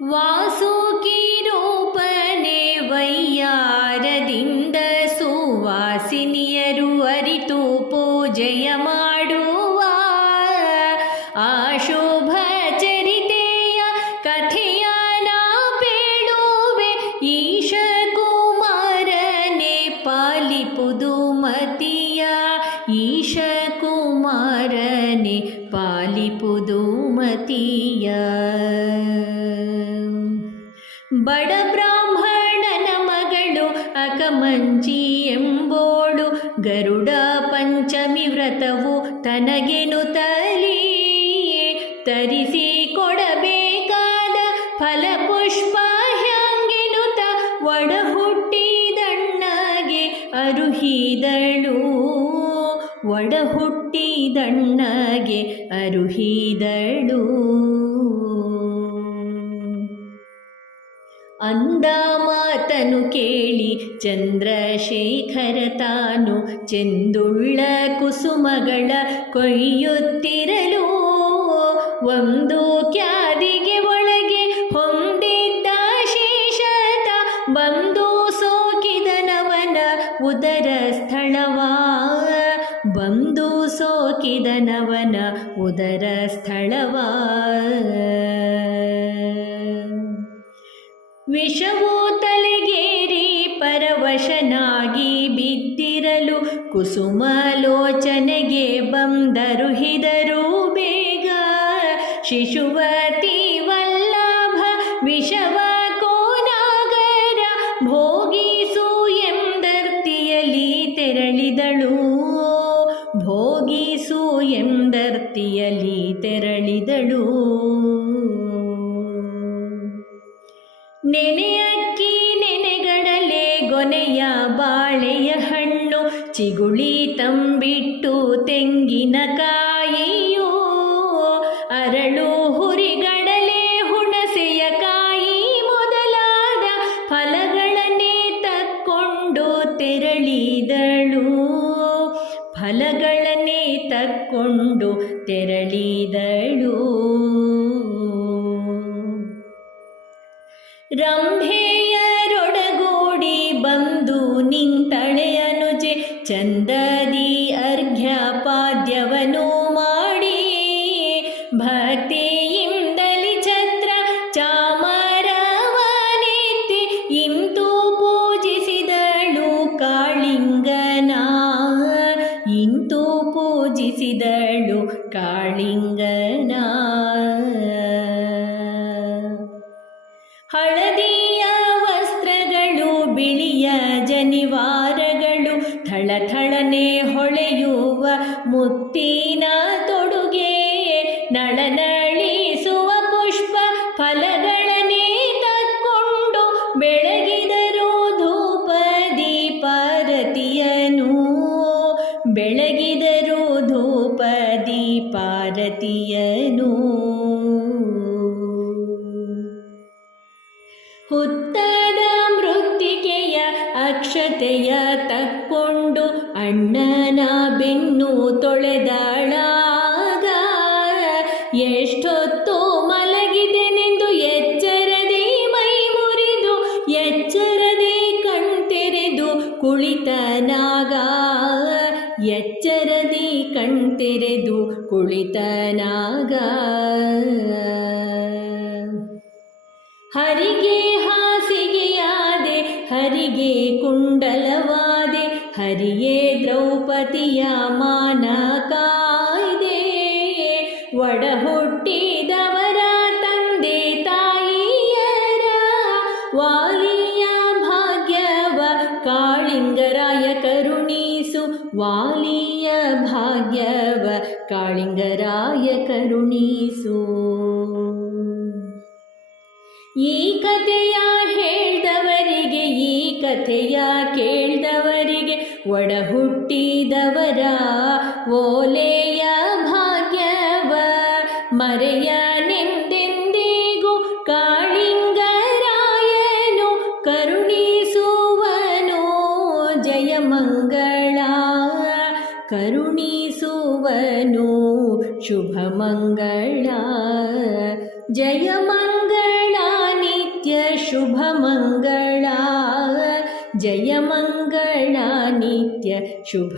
ವಾಸುಕಿ ರೂಪನೆ ವೈಯಾರದಿಂದ ಸುವಾಸಿನಿಯರು ಅರಿತು ಪೂಜೆಯ ಮಾಡುವ ಆಶುಭ ಚರಿತೆಯ ಕಥೆಯ ನಾ ಬೇಡುವೆ ಈಶ ಕುಮಾರನೆ ಪಾಲಿಪುದು ಮತಿಯ ಈಶ ಕುಮಾರನೆ ಪಾಲಿಪುದು ಮತಿಯ ಬಡ ಬ್ರಾಹ್ಮಣನ ಮಗಳು ಅಕಮಂಚಿ ಎಂಬೋಳು ಗರುಡ ಪಂಚಮಿ ವ್ರತವು ತನಗೆನು ತಲಿಯೇ ತರಿಸಿ ಕೊಡಬೇಕಾದ ಫಲಪುಷ್ಪ ಹ್ಯಾಂಗೆನುತ ಒಡ ಹುಟ್ಟಿದಣ್ಣಗೆ ಅರುಹಿದಳು. ಒಡ ಹುಟ್ಟಿದಣ್ಣಗೆ ಅರುಹಿದಳು. ಮಾತನು ಕೇಳಿ ಚಂದ್ರಶೇಖರ ತಾನು ಚೆಂದುಳ್ಳ ಕುಸುಮಗಳ ಕೊಯ್ಯುತ್ತಿರಲು ಒಂದು ಕ್ಯಾದಿಗೆ ಒಳಗೆ ಹೊಂದಿದ್ದ ಶೇಷತ ಬಂದು ಸೋಕಿದನವನ ಉದರ ಸ್ಥಳವ. ಬಂದು ಸೋಕಿದನವನ ಉದರ ಸ್ಥಳವ. ಕುಸುಮಲೋಚನೆಗೆ ಬಂದರು ಹಿದರು ಬೇಗ. ಶಿಶುವತಿ ವಲ್ಲಭ ವಿಷವ ಕೋನಾಗರ ಭೋಗಿಸು ಎಂದರ್ತಿಯಲಿ ತೆರಳಿದಳು. ಭೋಗಿಸು ಎಂದರ್ತಿಯಲಿ ತೆರಳಿದಳು. ನೆನೆಯಕ್ಕಿ ನೆನೆಗಡಲೆ ಗೊನೆಯ ಹಣ್ಣು ಚಿಗುಳಿ ತಂಬಿಟ್ಟು ತೆಂಗಿನಕಾಯಿಯು ಅರಳು ಹುರಿಗಡಲೆ ಹುಣಸೆಯ ಕಾಯಿ ಮೊದಲಾದ ಫಲಗಳನ್ನೇ ತಕ್ಕೊಂಡು ತೆರಳಿದಳು. ಫಲಗಳನ್ನೇ ತಕ್ಕೊಂಡು ತೆರಳಿದಳು. ರಂಭೆಯರೊಡಗೂಡಿ ಬಂದು ಅನುಜೆ ಚಂದದಿ ಅರ್ಘ್ಯಪಾದ್ಯವನು ಮಾಡಿ ಭಕ್ತಿಯಿಂದಲಿ ಛತ್ರ ಚಾಮರವನೆತ್ತಿ ಇಂತೂ ಪೂಜಿಸಿದಳು ಕಾಳಿಂಗನ. ಇಂತೂ ಪೂಜಿಸಿದಳು ಕಾಳಿಂಗನ. ಥಳಥಳನೆ ಹೊಳೆಯುವ ಮುತ್ತಿನ ತೊಡುಗೆ ನಳನಳಿಸುವ ಪುಷ್ಪ ಫಲಗಳನೆ ತಕ್ಕೊಂಡು ಬೆಳಗಿದರು ಧೂಪ ದೀಪಾರತಿಯನು ಬೆಳಗಿದರು ಧೂಪ ದೀಪಾರತಿಯನು ಅಕ್ಷತೆಯ ತಕ್ಕೊಂಡು ಅಣ್ಣನ ಬೆನ್ನು ತೊಳೆದಾಳಾಗ ಎಷ್ಟೊತ್ತು ಮಲಗಿದೆನೆಂದು ಎಚ್ಚರದೆ ಮೈ ಮುರಿದು, ಎಚ್ಚರದೆ ಕಣ್ತೆರೆದು ಕುಳಿತನಾಗ ಎಚ್ಚರದೆ ಕಣ್ತೆರೆದು ಕುಳಿತನಾಗ ಹರಿಗೆ ಕುಂಡಲವಾದೆ, ಹರಿಯೇ ದ್ರೌಪದಿಯ ಮಾನ ಕಾಯ್ದೆ. ಒಡ ಹುಟ್ಟಿದವರ ತಂದೆ ತಾಯಿಯರ ವಾಲಿಯ ಭಾಗ್ಯವ, ಕಾಳಿಂಗರಾಯ ಕರುಣೀಸು ವಾಲಿಯ ಭಾಗ್ಯವ, ಕಾಳಿಂಗರಾಯ ಕರುಣೀಸು. ಈ ಕಥೆಯ िन्दिगु कणिङ्गरायनु करुणीसुवनो जय मङ्गळ करुणीसुवनु शुभ मङ्गळ जय मङ्गळ नित्य शुभ मङ्गळ जय मङ्गळ नित्य शुभ